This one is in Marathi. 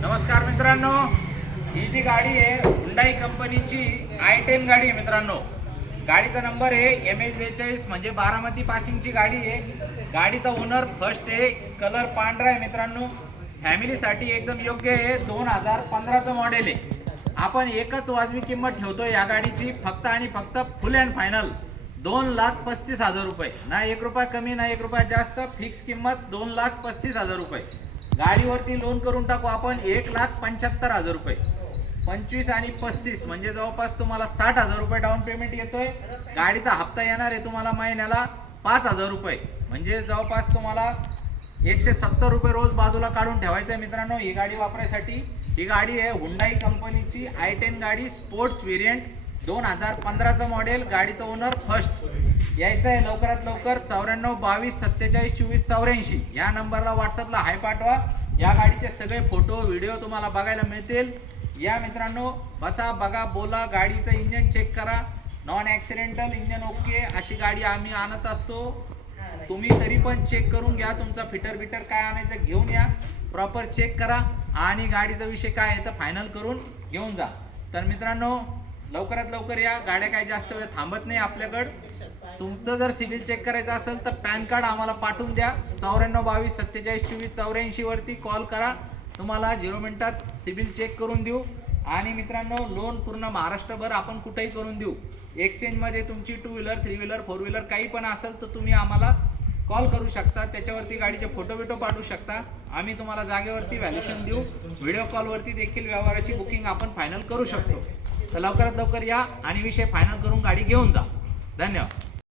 नमस्कार मित्रांनो, ही जी गाडी आहे हुंडाई कंपनीची i10 गाडी आहे मित्रांनो। गाडीचा नंबर आहे MH42 म्हणजे बारामती पासिंगची गाडी आहे। गाडीचा ओनर फर्स्ट आहे, कलर पांढरा आहे मित्रांनो। फॅमिलीसाठी एकदम योग्य आहे। 2015चं मॉडेल आहे। आपण एकच वाजवी किंमत ठेवतोय या गाडीची, फक्त आणि फक्त फुल अँड फायनल 2,35,000 रुपये। ना 1 रुपया कमी ना 1 रुपया जास्त, फिक्स किंमत 2,35,000 रुपये। गाडीवरती लोन करून टाकू आपण 1,75,000 रुपये। 25 आणि 35 म्हणजे जवळपास तुम्हाला 60,000 रुपये डाऊन पेमेंट येतोय। गाडीचा हप्ता येणार आहे तुम्हाला महिन्याला 5,000 रुपये, म्हणजे जवळपास तुम्हाला 170 रुपये रोज बाजूला काढून ठेवायचं आहे मित्रांनो ही गाडी वापरायसाठी। ही गाडी आहे हुंडाई कंपनीची i10 गाडी, स्पोर्ट्स व्हेरियंट, 2015चं मॉडेल। गाडीचं ओनर फर्स्ट। यायचं आहे लवकरात लवकर 94 22 47 24 84 या नंबरला व्हॉट्सअपला हाय पाठवा। या गाडीचे सगळे फोटो व्हिडिओ तुम्हाला बघायला मिळतील। या मित्रांनो, बसा, बघा, बोला, गाडीचं इंजन चेक करा, नॉन ॲक्सिडेंटल इंजन ओके अशी गाडी आम्ही आणत असतो। तुम्ही तरी पण चेक करून घ्या, तुमचा फिटर बिटर काय आणायचं घेऊन या, प्रॉपर चेक करा आणि गाडीचा विषय काय आहे तर फायनल करून घेऊन जा। तर मित्रांनो, लवकरात लवकर या, गाड्या काय जास्त वेळ थांबत नाही आपल्याकडं। तुमचं जर सिबिल चेक करायचं असेल तर पॅन कार्ड आम्हाला पाठवून द्या। 94 22 47 24 84 वरती कॉल करा, तुम्हाला 0 मिनिटात सिबिल चेक करून देऊ। आणि मित्रांनो, लोन पूर्ण महाराष्ट्रभर आपण कुठेही करून देऊ। एक्सचेंजमध्ये तुमची 2 व्हीलर 3 व्हीलर 4 व्हीलर काही पण असेल तर तुम्ही आम्हाला कॉल करू शकता, त्याच्यावरती गाडीचे फोटो बिटो पाठवू शकता। आम्ही तुम्हाला जागेवरती व्हॅल्युएशन देऊ। व्हिडिओ कॉलवरती देखील व्यवहाराची बुकिंग आपण फायनल करू शकतो। तर लवकरात लवकर या आणि विषय फायनल करून गाडी घेऊन जा। धन्यवाद।